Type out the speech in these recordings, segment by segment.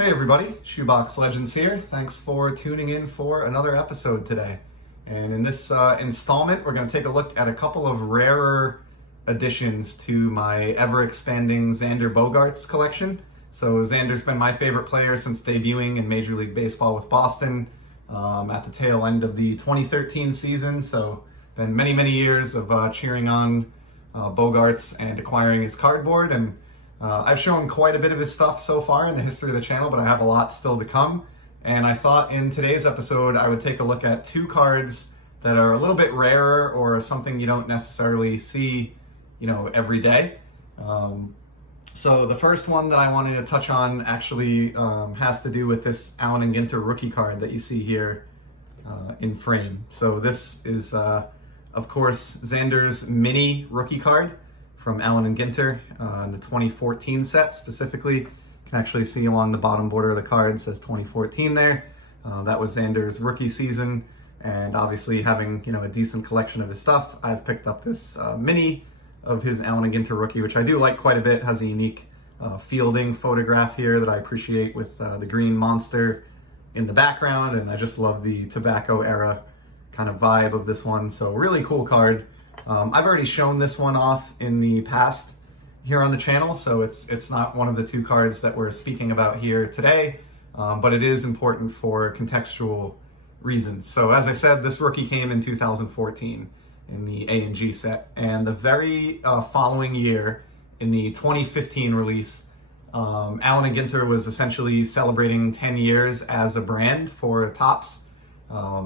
Hey everybody, Shoebox Legends here. Thanks for tuning in for another episode today. And in this installment, we're going to take a look at a couple of rarer additions to my ever-expanding Xander Bogaerts collection. So Xander's been my favorite player since debuting in Major League Baseball with Boston at the tail end of the 2013 season. So been many years of cheering on Bogaerts and acquiring his cardboard, and I've shown quite a bit of his stuff so far in the history of the channel, but I have a lot still to come. And I thought in today's episode, I would take a look at two cards that are a little bit rarer or something you don't necessarily see, every day. So the first one that I wanted to touch on actually has to do with this Allen & Ginter rookie card that you see here in frame. So this is, of course, Xander's mini rookie card from Allen & Ginter in the 2014 set specifically. You can actually see along the bottom border of the card, it says 2014 there. That was Xander's rookie season, and obviously having a decent collection of his stuff, I've picked up this mini of his Allen & Ginter rookie, which I do like quite a bit. Has a unique fielding photograph here that I appreciate with the green monster in the background, and I just love the tobacco era kind of vibe of this one. So really cool card. I've already shown this one off in the past here on the channel, so it's not one of the two cards that we're speaking about here today, but it is important for contextual reasons. So as I said, this rookie came in 2014 in the A&G set, and the very following year in the 2015 release, Allen & Ginter was essentially celebrating 10 years as a brand for Topps.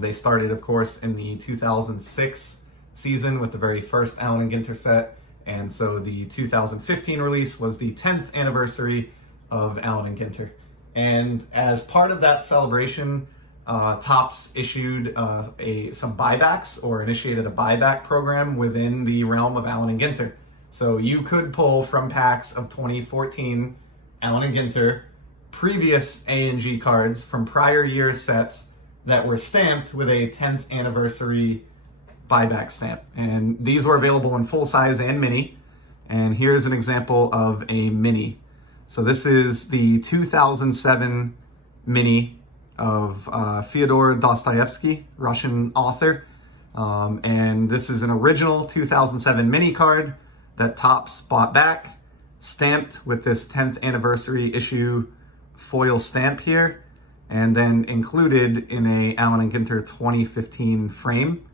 They started, of course, in the 2006 season with the very first Allen & Ginter set, and so the 2015 release was the 10th anniversary of Allen & Ginter. And as part of that celebration, Topps issued some buybacks, or initiated a buyback program within the realm of Allen & Ginter. So you could pull from packs of 2014 Allen & Ginter previous A&G cards from prior year sets that were stamped with a 10th anniversary buyback stamp. And these were available in full size and mini. And here's an example of a mini. So this is the 2007 mini of Fyodor Dostoevsky, Russian author. And this is an original 2007 mini card that Topps bought back, stamped with this 10th anniversary issue foil stamp here, and then included in a Allen & Ginter 2015 frame.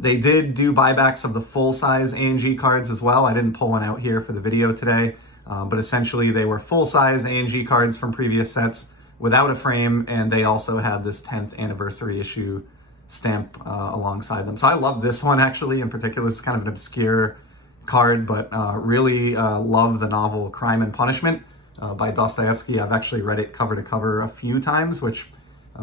They did do buybacks of the full-size A&G cards as well. I didn't pull one out here for the video today, but essentially they were full-size A&G cards from previous sets without a frame, and they also had this 10th anniversary issue stamp alongside them. So I love this one actually in particular. It's kind of an obscure card, but really love the novel Crime and Punishment by Dostoevsky. I've actually read it cover to cover a few times, which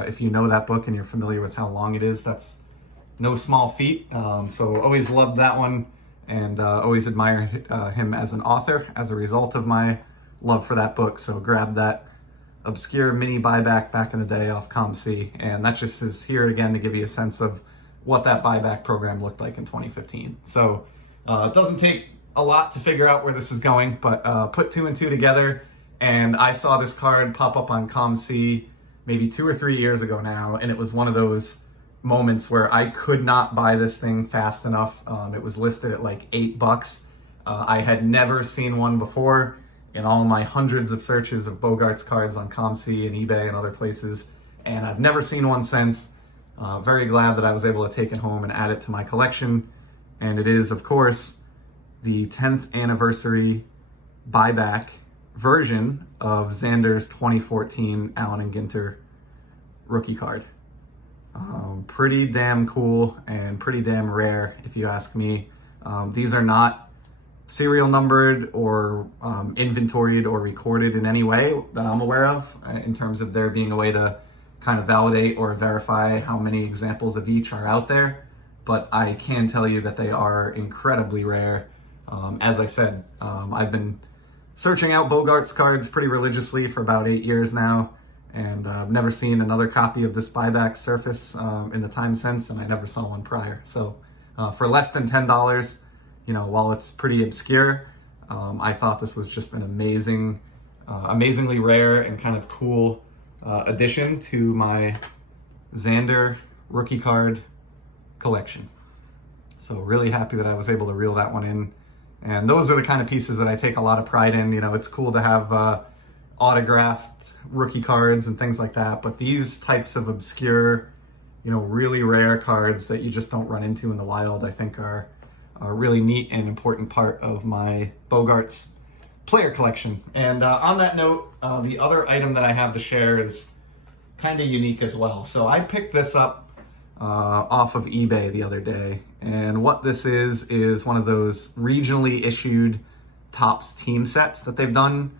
if you know that book and you're familiar with how long it is, that's no small feat. So always loved that one, and always admired him as an author as a result of my love for that book. So grabbed that obscure mini buyback back in the day off ComC, and that just is here again to give you a sense of what that buyback program looked like in 2015. So it doesn't take a lot to figure out where this is going, but put two and two together, and I saw this card pop up on ComC maybe 2 or 3 years ago now, and it was one of those moments where I could not buy this thing fast enough. It was listed at like $8. I had never seen one before in all my hundreds of searches of Bogaerts cards on ComC and eBay and other places, and I've never seen one since. Very glad that I was able to take it home and add it to my collection. And it is, of course, the 10th anniversary buyback version of Xander's 2014 Allen & Ginter rookie card. Pretty damn cool and pretty damn rare, if you ask me. These are not serial numbered or inventoried or recorded in any way that I'm aware of, in terms of there being a way to kind of validate or verify how many examples of each are out there. But I can tell you that they are incredibly rare. As I said, I've been searching out Bogaerts cards pretty religiously for about 8 years now, and I've never seen another copy of this buyback surface in the time since, and I never saw one prior. So for less than $10, while it's pretty obscure, I thought this was just an amazing amazingly rare and kind of cool addition to my Zander rookie card collection. So really happy that I was able to reel that one in. And those are the kind of pieces that I take a lot of pride in. You know, it's cool to have autographed rookie cards and things like that, but these types of obscure, you know, really rare cards that you just don't run into in the wild, I think are a really neat and important part of my Bogaerts player collection. And on that note, the other item that I have to share is kind of unique as well. So I picked this up off of eBay the other day, and what this is one of those regionally issued Topps team sets that they've done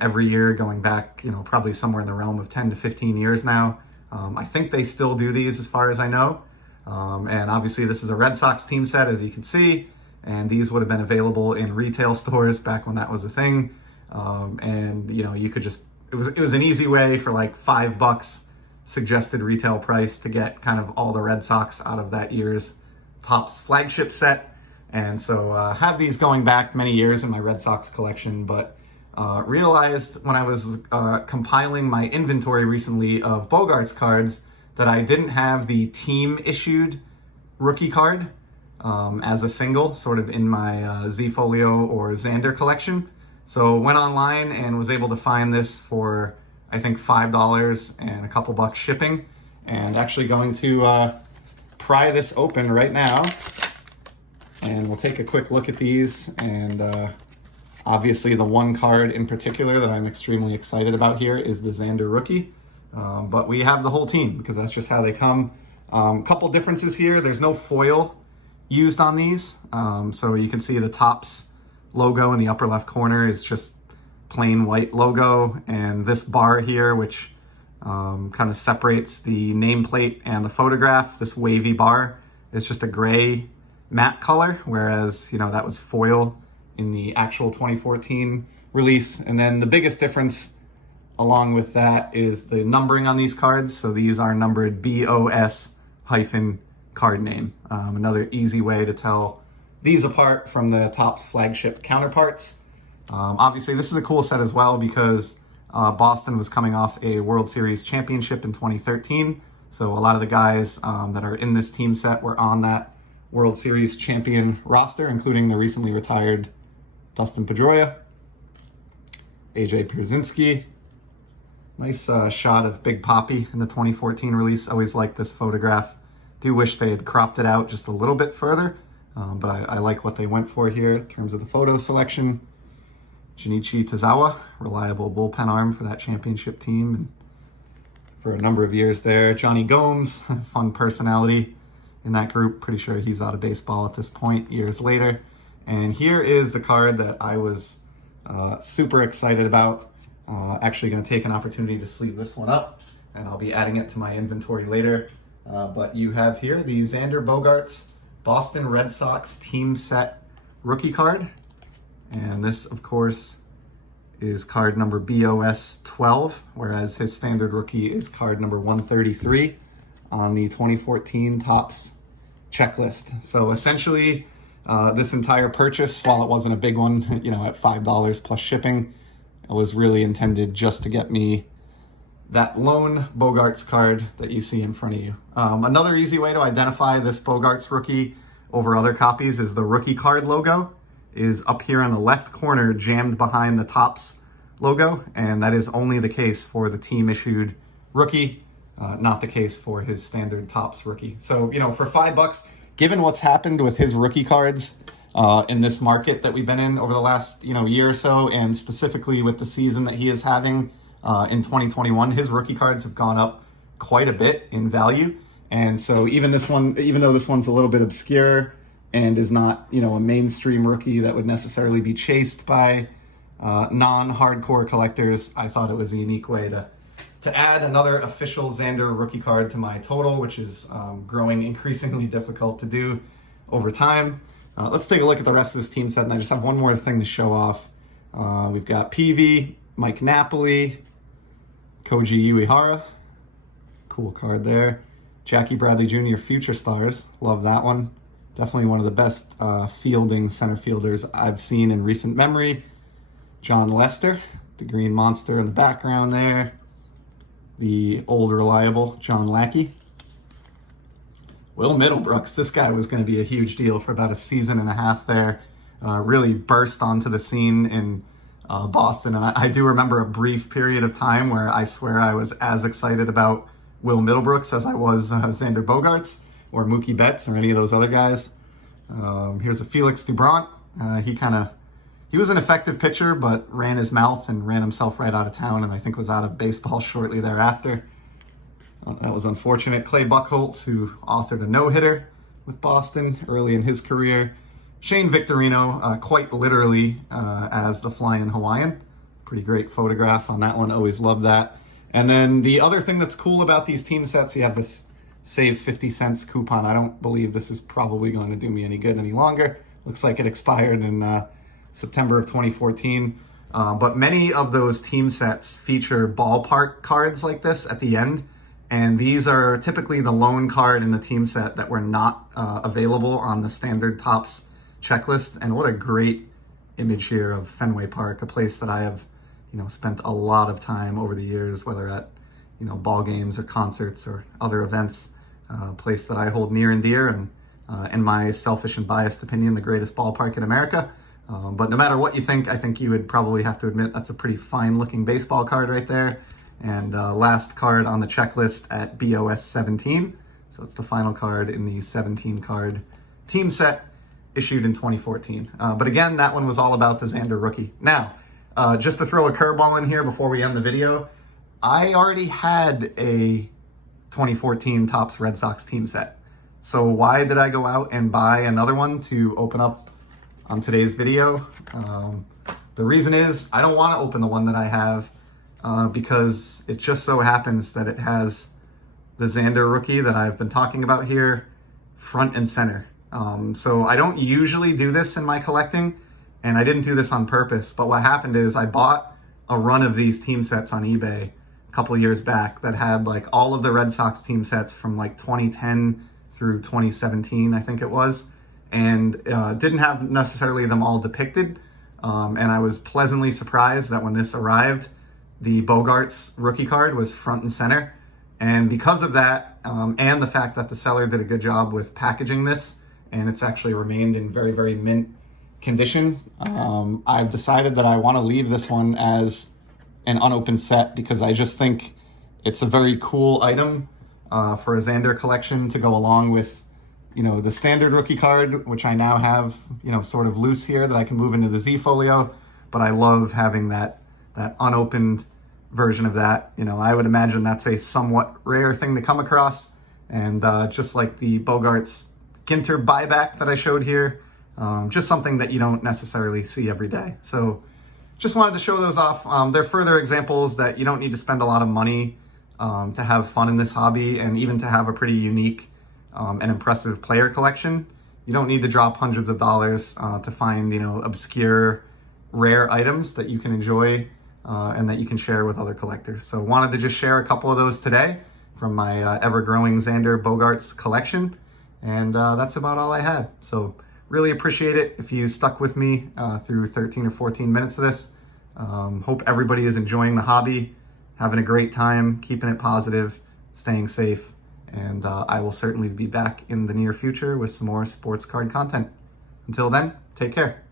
every year going back, you know, probably somewhere in the realm of 10 to 15 years now. I think they still do these as far as I know. And obviously this is a Red Sox team set, as you can see, and these would have been available in retail stores back when that was a thing. And you know, you could just, it was an easy way for like $5 suggested retail price to get kind of all the Red Sox out of that year's Topps flagship set. And so have these going back many years in my Red Sox collection, but realized when I was compiling my inventory recently of Bogaerts cards that I didn't have the team issued rookie card as a single, sort of in my Z-Folio or Zander collection. So went online and was able to find this for, I think, $5 and a couple bucks shipping, and actually going to pry this open right now, and we'll take a quick look at these. And obviously the one card in particular that I'm extremely excited about here is the Zander Rookie. But we have the whole team because that's just how they come. Couple differences here. There's no foil used on these. So you can see the Topps logo in the upper left corner is just plain white logo. And this bar here, which kind of separates the nameplate and the photograph, this wavy bar is just a gray matte color, whereas, you know, that was foil in the actual 2014 release. And then the biggest difference along with that is the numbering on these cards. So these are numbered BOS hyphen card name. Another easy way to tell these apart from the Topps flagship counterparts. Obviously this is a cool set as well because Boston was coming off a World Series championship in 2013. So a lot of the guys that are in this team set were on that World Series champion roster, including the recently retired Dustin Pedroia, AJ Pierzynski. Nice shot of Big Papi in the 2014 release. Always liked this photograph. Do wish they had cropped it out just a little bit further, but I like what they went for here in terms of the photo selection. Junichi Tazawa, reliable bullpen arm for that championship team and for a number of years there. Johnny Gomes, fun personality in that group. Pretty sure he's out of baseball at this point, years later. And here is the card that I was super excited about. Actually going to take an opportunity to sleeve this one up, and I'll be adding it to my inventory later. But you have here the Xander Bogaerts Boston Red Sox Team Set rookie card. And this, of course, is card number BOS 12, whereas his standard rookie is card number 133 on the 2014 Topps checklist. So essentially, this entire purchase, while it wasn't a big one, you know, at $5 plus shipping, it was really intended just to get me that lone Bogaerts card that you see in front of you. Another easy way to identify this Bogaerts rookie over other copies is the rookie card logo is up here in the left corner, jammed behind the Topps logo, and that is only the case for the team issued rookie, not the case for his standard Topps rookie. So, you know, for $5, given what's happened with his rookie cards in this market that we've been in over the last, you know, year or so, and specifically with the season that he is having in 2021, his rookie cards have gone up quite a bit in value. And so even this one, even though this one's a little bit obscure and is not, you know, a mainstream rookie that would necessarily be chased by non-hardcore collectors, I thought it was a unique way to add another official Xander rookie card to my total, which is growing increasingly difficult to do over time. Let's take a look at the rest of this team set, and I just have one more thing to show off. We've got PV, Mike Napoli, Koji Uehara, cool card there. Jackie Bradley Jr., Future Stars, love that one. Definitely one of the best fielding center fielders I've seen in recent memory. John Lester, The green monster in the background there. The old reliable John Lackey. Will Middlebrooks, this guy was going to be a huge deal for about a season and a half there. Really burst onto the scene in Boston. And I do remember a brief period of time where I swear I was as excited about Will Middlebrooks as I was Xander Bogaerts or Mookie Betts or any of those other guys. Here's a Felix Dubront. He was an effective pitcher, but ran his mouth and ran himself right out of town, and I think was out of baseball shortly thereafter. That was unfortunate. Clay Buchholz, who authored a no-hitter with Boston early in his career. Shane Victorino, quite literally as the Flying Hawaiian. Pretty great photograph on that one. Always love that. And then the other thing that's cool about these team sets, you have this save 50 cents coupon. I don't believe this is probably going to do me any good any longer. Looks like it expired in September of 2014. But many of those team sets feature ballpark cards like this at the end. And these are typically the lone card in the team set that were not available on the standard Topps checklist. And what a great image here of Fenway Park, a place that I have, spent a lot of time over the years, whether at, ball games or concerts or other events, a place that I hold near and dear, and in my selfish and biased opinion, the greatest ballpark in America. But no matter what you think, I think you would probably have to admit that's a pretty fine looking baseball card right there. And last card on the checklist at BOS 17. So it's the final card in the 17 card team set issued in 2014. But again, that one was all about the Zander Rookie. Now, just to throw a curveball in here before we end the video, I already had a 2014 Topps Red Sox team set. So why did I go out and buy another one to open up on today's video? The reason is I don't want to open the one that I have because it just so happens that it has the Zander Rookie that I've been talking about here front and center. So I don't usually do this in my collecting, and I didn't do this on purpose, but what happened is I bought a run of these team sets on eBay a couple years back that had like all of the Red Sox team sets from like 2010 through 2017, I think it was, and didn't have necessarily them all depicted. And I was pleasantly surprised that when this arrived, the Bogaerts rookie card was front and center. And because of that, and the fact that the seller did a good job with packaging this, and it's actually remained in very, very mint condition, I've decided that I want to leave this one as an unopened set because I just think it's a very cool item for a Xander collection to go along with, the standard rookie card, which I now have, sort of loose here that I can move into the Z folio. But I love having that unopened version of that. I would imagine that's a somewhat rare thing to come across. And just like the Bogaerts Ginter buyback that I showed here, just something that you don't necessarily see every day. So just wanted to show those off. They're further examples that you don't need to spend a lot of money to have fun in this hobby, and even to have a pretty unique and impressive player collection. You don't need to drop hundreds of dollars to find, obscure, rare items that you can enjoy and that you can share with other collectors. So wanted to just share a couple of those today from my ever-growing Xander Bogaerts collection. And that's about all I had. So really appreciate it if you stuck with me through 13 or 14 minutes of this. Hope everybody is enjoying the hobby, having a great time, keeping it positive, staying safe. And I will certainly be back in the near future with some more sports card content. Until then, take care.